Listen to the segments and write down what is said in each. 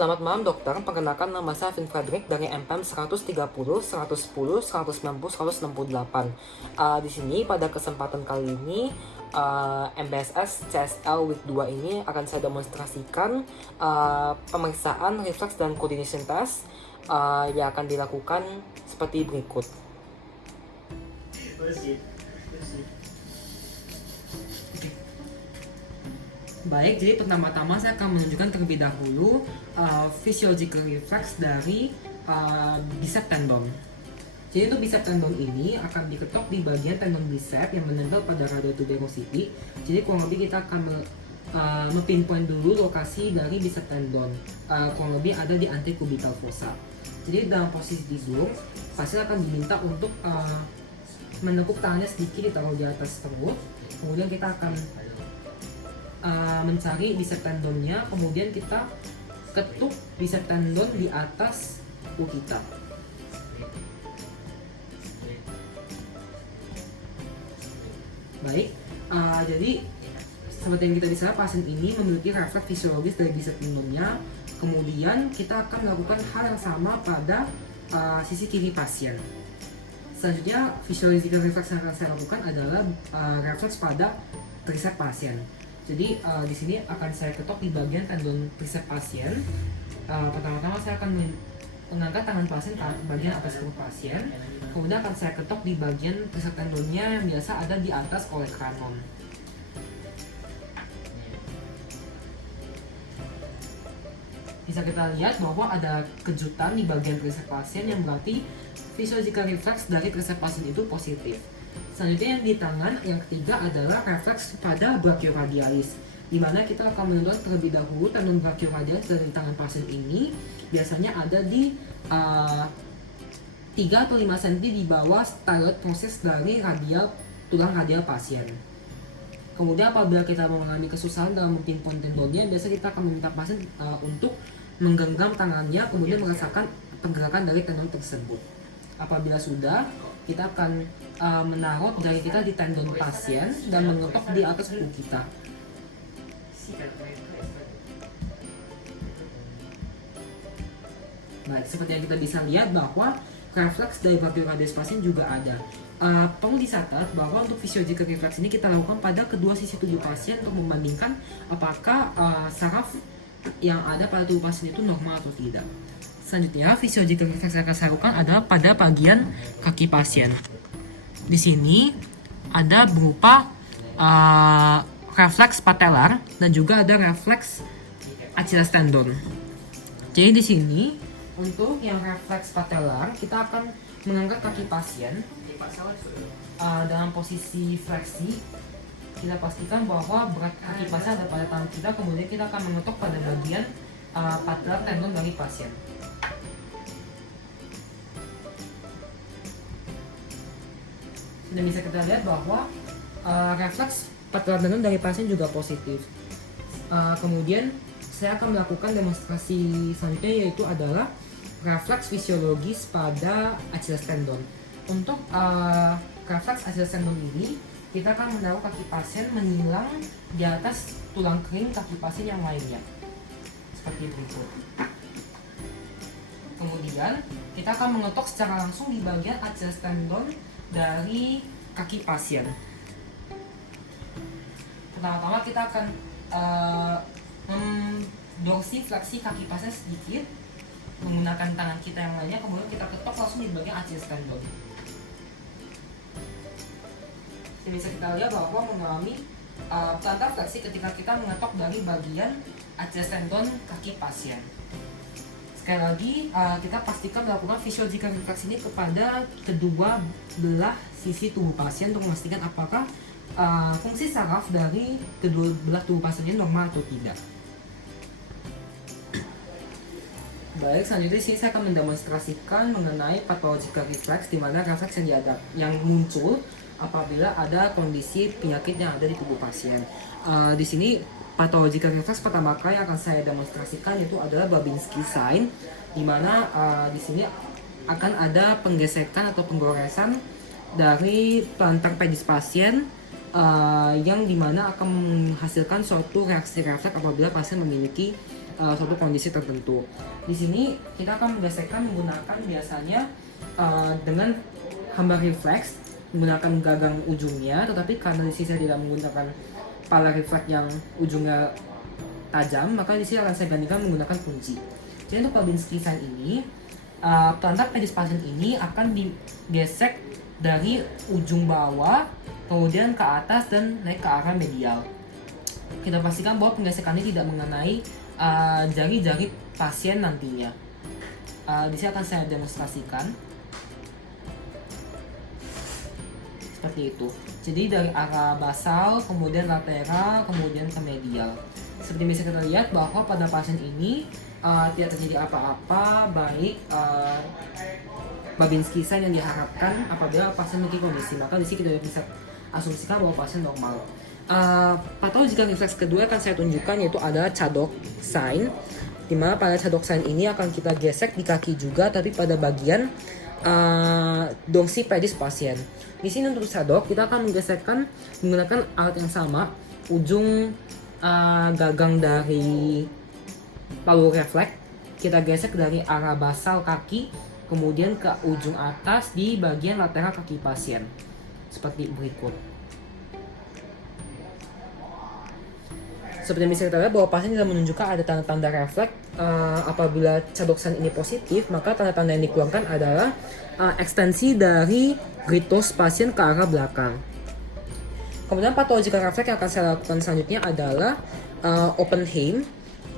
Selamat malam dokter, perkenalkan nama saya Vin Frederick dari MPM 130, 110, 190, 168. Di sini pada kesempatan kali ini MBSS CSL Week 2 ini akan saya demonstrasikan pemeriksaan refleks dan coordination test yang akan dilakukan seperti berikut. Baik, jadi pertama-tama saya akan menunjukkan terlebih dahulu physiological reflex dari bicep tendon. Jadi untuk bicep tendon ini akan diketok di bagian tendon bicep yang menempel pada radial tuberosity. Jadi kurang lebih kita akan mempinpoint dulu lokasi dari bicep tendon. Kurang lebih ada di antecubital fossa. Jadi dalam posisi tidur, pasien akan diminta untuk menekuk tangannya sedikit ditaruh di atas perut. Kemudian kita akan mencari bicep tendonnya, kemudian kita ketuk bicep tendon di atas kuku kita. Baik, jadi seperti yang kita bisa lihat, pasien ini memiliki refleks fisiologis dari bicep tendonnya. Kemudian kita akan melakukan hal yang sama pada sisi kiri pasien. Selanjutnya, physiological reflex yang akan saya lakukan adalah refleks pada tricep pasien. Jadi di sini akan saya ketok di bagian tendon tricep pasien. Pertama-tama saya akan mengangkat tangan pasien ke bagian atas perut pasien. Kemudian akan saya ketok di bagian tricep tendonnya yang biasa ada di atas olecranon. Bisa kita lihat bahwa ada kejutan di bagian tricep pasien yang berarti physiological reflex dari tricep pasien itu positif. Selanjutnya yang di tangan yang ketiga adalah refleks pada brachioradialis, di mana kita akan menentukan terlebih dahulu tendon brachioradialis dari tangan pasien ini biasanya ada di 3 atau 5 cm di bawah styloid proses dari tulang radial pasien. Kemudian apabila kita mengalami kesusahan dalam mempinpoint tendonnya, biasa kita akan meminta pasien untuk menggenggam tangannya kemudian merasakan pergerakan dari tendon tersebut. Apabila sudah, kita akan menaruh jari kita di tendon pasien dan mengetok di atas kuku kita. Baik, seperti yang kita bisa lihat bahwa refleks dari brachioradialis pasien juga ada. Perlu dicatat bahwa untuk physiological reflex ini kita lakukan pada kedua sisi tubuh pasien untuk membandingkan apakah saraf yang ada pada tubuh pasien itu normal atau tidak. Selanjutnya, physiological reflex yang akan saya lakukan adalah pada bagian kaki pasien. Di sini ada berupa refleks patellar dan juga ada refleks Achilles tendon. Jadi di sini untuk yang refleks patellar kita akan mengangkat kaki pasien dalam posisi fleksi. Kita pastikan bahwa berat kaki pasien ada pada tangan kita, kemudian kita akan mengetuk pada bagian patellar tendon dari pasien. Dan bisa kita lihat bahwa refleks patellar tendon dari pasien juga positif. Kemudian saya akan melakukan demonstrasi selanjutnya, yaitu adalah refleks fisiologis pada Achilles tendon. Untuk refleks Achilles tendon ini, kita akan menaruh kaki pasien menyilang di atas tulang kering kaki pasien yang lainnya, seperti berikut. Kemudian kita akan mengetok secara langsung di bagian Achilles tendon dari kaki pasien. Pertama-tama kita akan mendorsi-fleksi kaki pasien sedikit menggunakan tangan kita yang lainnya, kemudian kita ketok langsung di bagian Achilles tendon. Bisa kita lihat bahwa mengalami tanda fleksi ketika kita mengetok dari bagian Achilles tendon kaki pasien. Sekali lagi, kita pastikan melakukan physiological reflex ini kepada kedua belah sisi tubuh pasien untuk memastikan apakah fungsi saraf dari kedua belah tubuh pasien ini normal atau tidak. Baik, selanjutnya sini saya akan mendemonstrasikan mengenai pathological reflex, di mana refleks yang muncul apabila ada kondisi penyakit yang ada di tubuh pasien. Di sini pathological reflex pertama kali akan saya demonstrasikan yaitu adalah Babinski sign, di mana di sini akan ada penggesekan atau penggoresan dari plantar pedis pasien yang dimana akan menghasilkan suatu reaksi refleks apabila pasien memiliki suatu kondisi tertentu. Di sini kita akan menggesekkan menggunakan biasanya dengan hambar refleks menggunakan gagang ujungnya, tetapi karena di sini saya tidak menggunakan pala refleks yang ujungnya tajam, maka di sini akan saya gantikan menggunakan kunci. Jadi untuk Babinski sign ini, pelantap pedis pasien ini akan digesek dari ujung bawah kemudian ke atas dan naik ke arah medial. Kita pastikan bahwa penggesekan ini tidak mengenai jari-jari pasien nantinya. Di sini akan saya demonstrasikan seperti itu. Jadi dari arah basal, kemudian lateral, kemudian ke medial. Seperti bisa kita lihat bahwa pada pasien ini tidak terjadi apa-apa, baik Babinski sign yang diharapkan apabila pasien memiliki kondisi. Maka di sini kita bisa asumsikan bahwa pasien normal. Patological refleks kedua akan saya tunjukkan yaitu adalah Chadok sign, dimana pada Chadok sign ini akan kita gesek di kaki juga, tapi pada bagian dongsi pedis pasien. Di sini untuk Chadok kita akan menggesekkan menggunakan alat yang sama, ujung gagang dari palu refleks kita gesek dari arah basal kaki kemudian ke ujung atas di bagian lateral kaki pasien seperti berikut. Seperti yang bisa kita lihat bahwa pasien tidak menunjukkan ada tanda-tanda refleks. Apabila Chadok sign ini positif, maka tanda-tanda yang dikeluarkan adalah ekstensi dari gritos pasien ke arah belakang. Kemudian patological refleks yang akan saya lakukan selanjutnya adalah Oppenheim,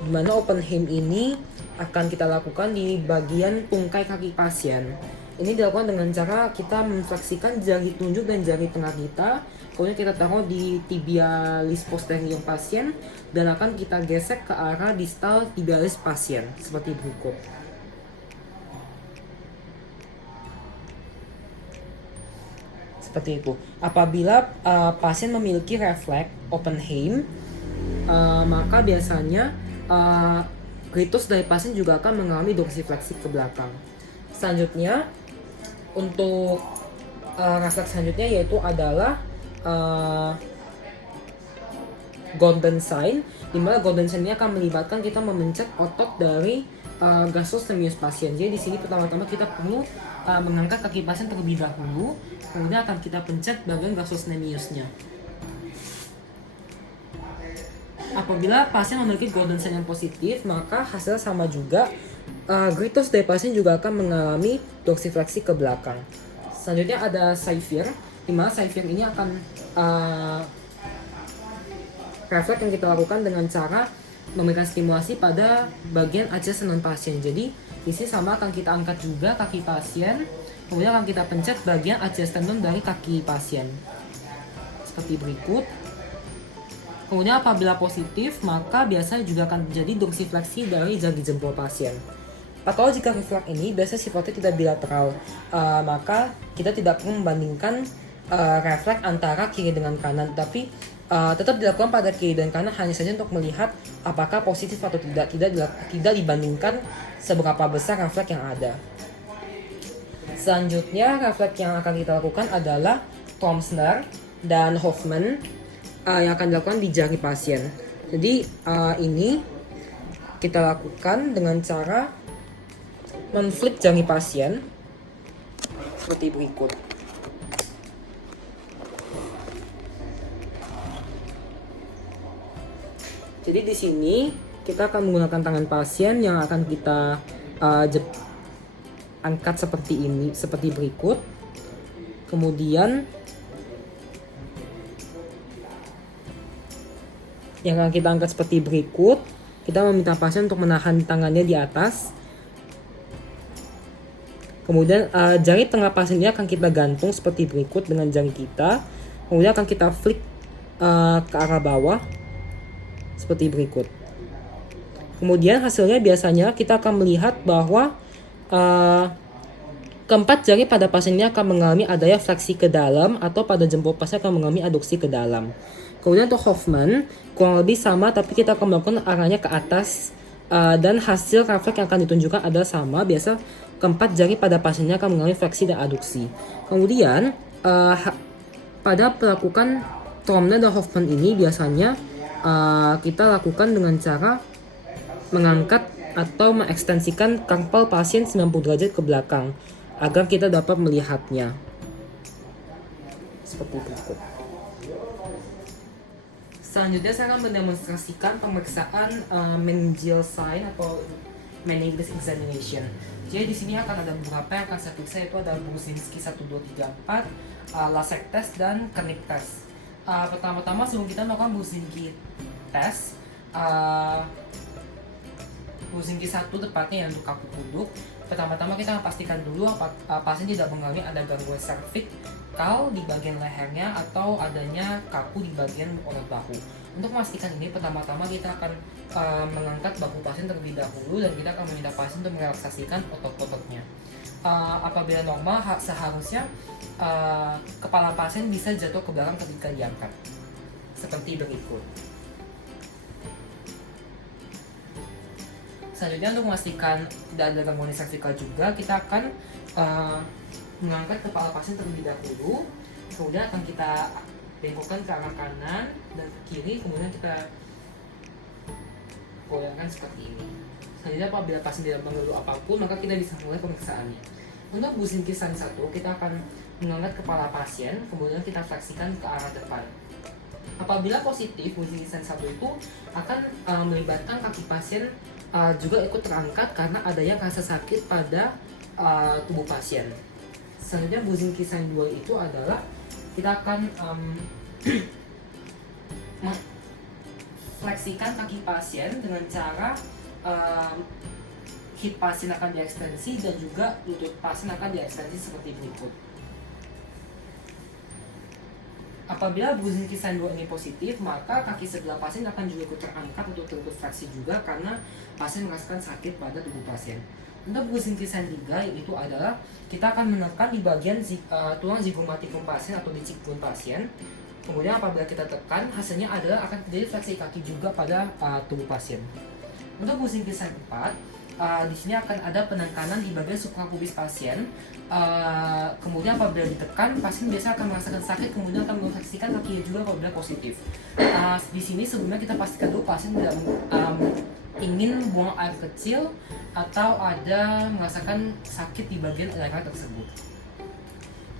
di mana Oppenheim ini akan kita lakukan di bagian tungkai kaki pasien. Ini dilakukan dengan cara kita memfleksikan jari tunjuk dan jari tengah kita, kemudian kita taruh di tibialis posterior pasien dan akan kita gesek ke arah distal tibialis pasien seperti berikut. Seperti itu. Apabila pasien memiliki refleks Oppenheim, maka biasanya gritus dari pasien juga akan mengalami dorsifleksi ke belakang. Selanjutnya untuk refleks selanjutnya yaitu adalah Golden sign, di mana Golden sign ini akan melibatkan kita memencet otot dari gastrocnemius pasien. Jadi di sini pertama-tama kita perlu mengangkat kaki pasien terlebih dahulu, kemudian akan kita pencet bagian gastrocnemiusnya. Apabila pasien memiliki golden sign yang positif, maka hasilnya sama juga. Gritos dari pasien juga akan mengalami dorsifleksi ke belakang. Selanjutnya ada Saphir, di mana Saphir ini akan refleks yang kita lakukan dengan cara memberikan stimulasi pada bagian adjacent non pasien. Jadi di sini sama akan kita angkat juga kaki pasien, kemudian akan kita pencet bagian adjacent non dari kaki pasien seperti berikut. Kemudian apabila positif, maka biasanya juga akan terjadi dorsifleksi dari jari jempol pasien. Patological refleks ini biasanya sifatnya tidak bilateral, maka kita tidak perlu membandingkan refleks antara kiri dengan kanan, tapi tetap dilakukan pada kiri dan kanan hanya saja untuk melihat apakah positif atau tidak dibandingkan seberapa besar refleks yang ada. Selanjutnya refleks yang akan kita lakukan adalah Tromsner dan Hoffman yang akan dilakukan di jari pasien. Jadi ini kita lakukan dengan cara menflip jari pasien seperti berikut. Jadi di sini kita akan menggunakan tangan pasien yang akan kita angkat seperti ini, seperti berikut. Kemudian yang akan kita angkat seperti berikut. Kita meminta pasien untuk menahan tangannya di atas. Kemudian jari tengah pasien ini akan kita gantung seperti berikut dengan jari kita. Kemudian akan kita flick ke arah bawah seperti berikut. Kemudian hasilnya biasanya kita akan melihat bahwa keempat jari pada pasien ini akan mengalami adanya fleksi ke dalam atau pada jempol pasien akan mengalami aduksi ke dalam. Kemudian untuk Hoffman kurang lebih sama, tapi kita akan melakukan arahnya ke atas dan hasil refleks yang akan ditunjukkan adalah sama. Biasa keempat jari pada pasiennya akan mengalami fleksi dan aduksi. Kemudian pada pelakukan Tromsner dan Hoffman ini biasanya kita lakukan dengan cara mengangkat atau mengekstensikan karpal pasien 90 derajat ke belakang agar kita dapat melihatnya. Seperti berikut. Selanjutnya saya akan mendemonstrasikan pemeriksaan meningeal sign atau meninges examination. Jadi di sini akan ada beberapa yang akan saya periksa, yaitu ada Brudzinski 1, 2, 3, 4, Lasek test dan Kernik test. Pertama-tama sebelum kita melakukan Brudzinski test, Brudzinski 1 tepatnya yang untuk kaku kuduk. Pertama-tama kita pastikan dulu pasien tidak mengalami ada gangguan cervical di bagian lehernya atau adanya kaku di bagian otot bahu. Untuk memastikan ini, pertama-tama kita akan mengangkat bahu pasien terlebih dahulu dan kita akan meminta pasien untuk merelaksasikan otot-ototnya. Apabila normal, seharusnya kepala pasien bisa jatuh ke belakang ketika diangkat. Seperti berikut. Selanjutnya untuk memastikan tidak ada gangguan cervical juga, kita akan mengangkat kepala pasien terlebih dahulu, kemudian akan kita bengkokkan ke arah kanan dan ke kiri, kemudian kita goyangkan seperti ini. Selanjutnya apabila pasien tidak mengeluh apapun, maka kita bisa mulai pemeriksaannya. Untuk Brudzinski sign 1, kita akan mengangkat kepala pasien, kemudian kita fleksikan ke arah depan. Apabila positif, Brudzinski sign 1 itu akan melibatkan kaki pasien juga ikut terangkat karena adanya rasa sakit pada tubuh pasien. Selanjutnya Brudzinski sign 2 itu adalah kita akan fleksikan kaki pasien dengan cara hip pasien akan diekstensi dan juga lutut pasien akan diekstensi seperti berikut. Apabila Brudzinski sign 2 ini positif, maka kaki sebelah pasien akan juga ikut terangkat untuk terikut fleksi juga karena pasien merasakan sakit pada tubuh pasien. Untuk Brudzinski sign 3 itu adalah kita akan menekan di bagian tulang zygomatikum pasien atau di cheekbone pasien. Kemudian apabila kita tekan, hasilnya adalah akan terjadi fleksi kaki juga pada tubuh pasien. Untuk Brudzinski sign 4, di sini akan ada penekanan di bagian suprapubis pasien. Kemudian apabila ditekan, pasien biasanya akan merasakan sakit, kemudian akan mengfleksikan kakinya juga apabila positif. Di sini sebelumnya kita pastikan dulu pasien tidak ingin buang air kecil atau ada merasakan sakit di bagian leher tersebut.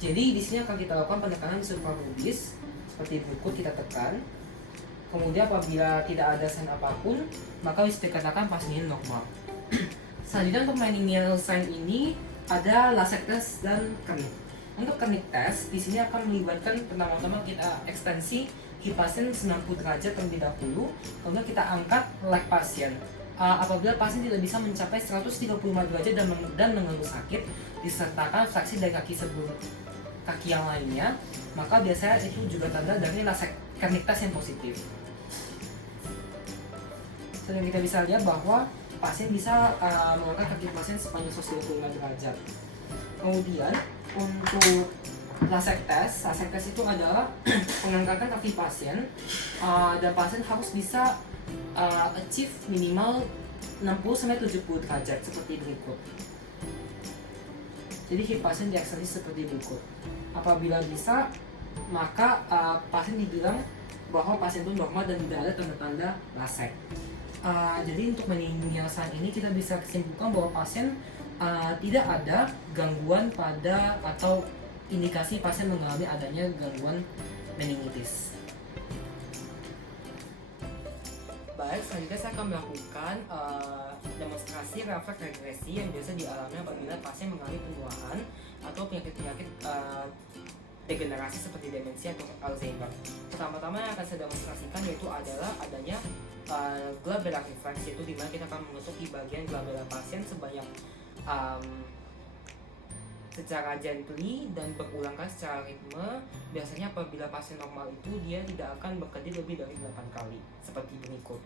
Jadi di sini akan kita lakukan penekanan di suprapubis seperti berikut, kita tekan. Kemudian apabila tidak ada sign apapun, maka bisa dikatakan pasien ini normal. Selanjutnya untuk meningeal sign ini ada Lasek test dan Kernik. Untuk Kernik test di sini akan melibatkan pertama-tama kita ekstensi hip pasien 90 derajat terlebih dahulu, kemudian kita angkat leg pasien. Apabila pasien tidak bisa mencapai 135 derajat dan mengeluh sakit, disertakan fleksi dari kaki sebelum kaki yang lainnya, maka biasanya itu juga tanda dari Lasek Kernik test yang positif. Sehingga kita bisa lihat bahwa pasien bisa mengangkat kaki pasien sepanjang 135 derajat. Kemudian untuk Lasek test itu adalah pengangkatan kaki pasien dan pasien harus bisa achieve minimal 60-70 derajat seperti berikut. Jadi hip pasien diekstensi seperti berikut. Apabila bisa, maka pasien dibilang bahwa pasien itu normal dan tidak ada tanda-tanda Lasek. Jadi untuk meningeal sign ini kita bisa kesimpulkan bahwa pasien tidak ada gangguan pada atau indikasi pasien mengalami adanya gangguan meningitis. Baik, selanjutnya saya akan melakukan demonstrasi refleks regresi yang biasa dialami apabila pasien mengalami penuaan atau penyakit-penyakit degenerasi seperti demensia atau Alzheimer. Pertama-tama yang akan saya demonstrasikan yaitu adalah adanya glabellar reflex, yaitu dimana kita akan mengetuk di bagian glabellar pasien sebanyak secara gently dan berulang kali secara ritme. Biasanya apabila pasien normal itu dia tidak akan berkedip lebih dari 8 kali seperti berikut.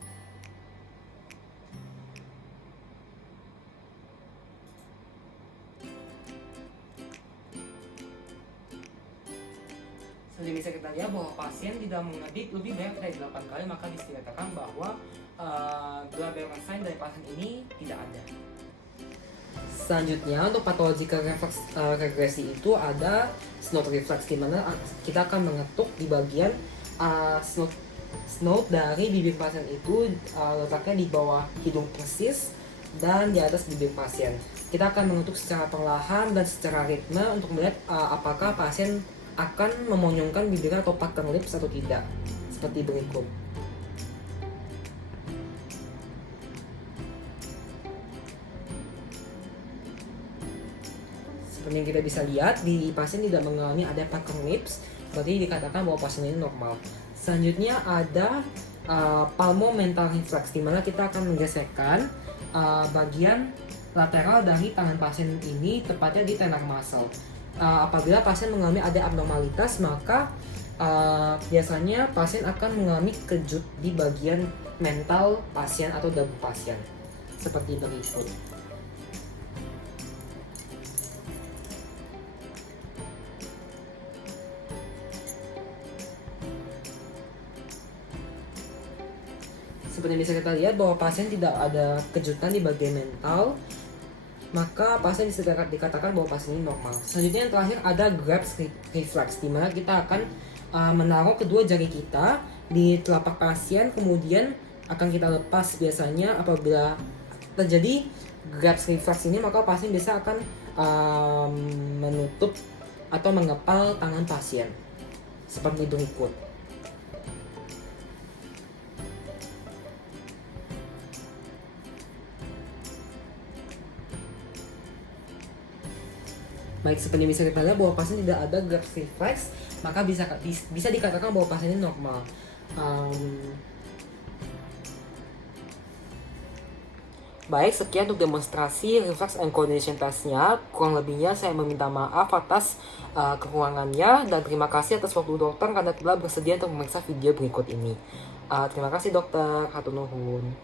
Jadi bisa kita lihat bahwa pasien tidak mengedip lebih banyak dari 8 kali, maka bisa dikatakan bahwa glabellar sign dari pasien ini tidak ada. Selanjutnya untuk pathological reflex regresi itu ada slot reflex, di mana kita akan mengetuk di bagian Note dari bibir pasien itu letaknya di bawah hidung persis dan di atas bibir pasien. Kita akan mengetuk secara perlahan dan secara ritme untuk melihat apakah pasien akan memonyongkan bibirnya atau pucker lips atau tidak. Seperti berikut. Seperti yang kita bisa lihat, di pasien tidak mengalami ada pucker lips, berarti dikatakan bahwa pasien ini normal. Selanjutnya ada palmomental reflex, di mana kita akan menggesekkan bagian lateral dari tangan pasien ini, tepatnya di tenar muscle. Apabila pasien mengalami ada abnormalitas, maka biasanya pasien akan mengalami kejut di bagian mental pasien atau dagu pasien, seperti berikut. Seperti yang bisa kita lihat bahwa pasien tidak ada kejutan di bagian mental, maka pasien bisa dikatakan bahwa pasien ini normal. Selanjutnya yang terakhir ada grasp reflex, di mana kita akan menaruh kedua jari kita di telapak pasien, kemudian akan kita lepas. Biasanya apabila terjadi grasp reflex ini, maka pasien bisa akan menutup atau mengepal tangan pasien seperti berikut. Baik, seperti bisa kita lihat bahwa pasien tidak ada grasp reflex, maka bisa dikatakan bahwa pasien ini normal. Baik, sekian untuk demonstrasi reflex and coordination test-nya. Kurang lebihnya saya meminta maaf atas kekurangannya, dan terima kasih atas waktu dokter karena telah bersedia untuk memeriksa video berikut ini. Terima kasih dokter, hatur nuhun.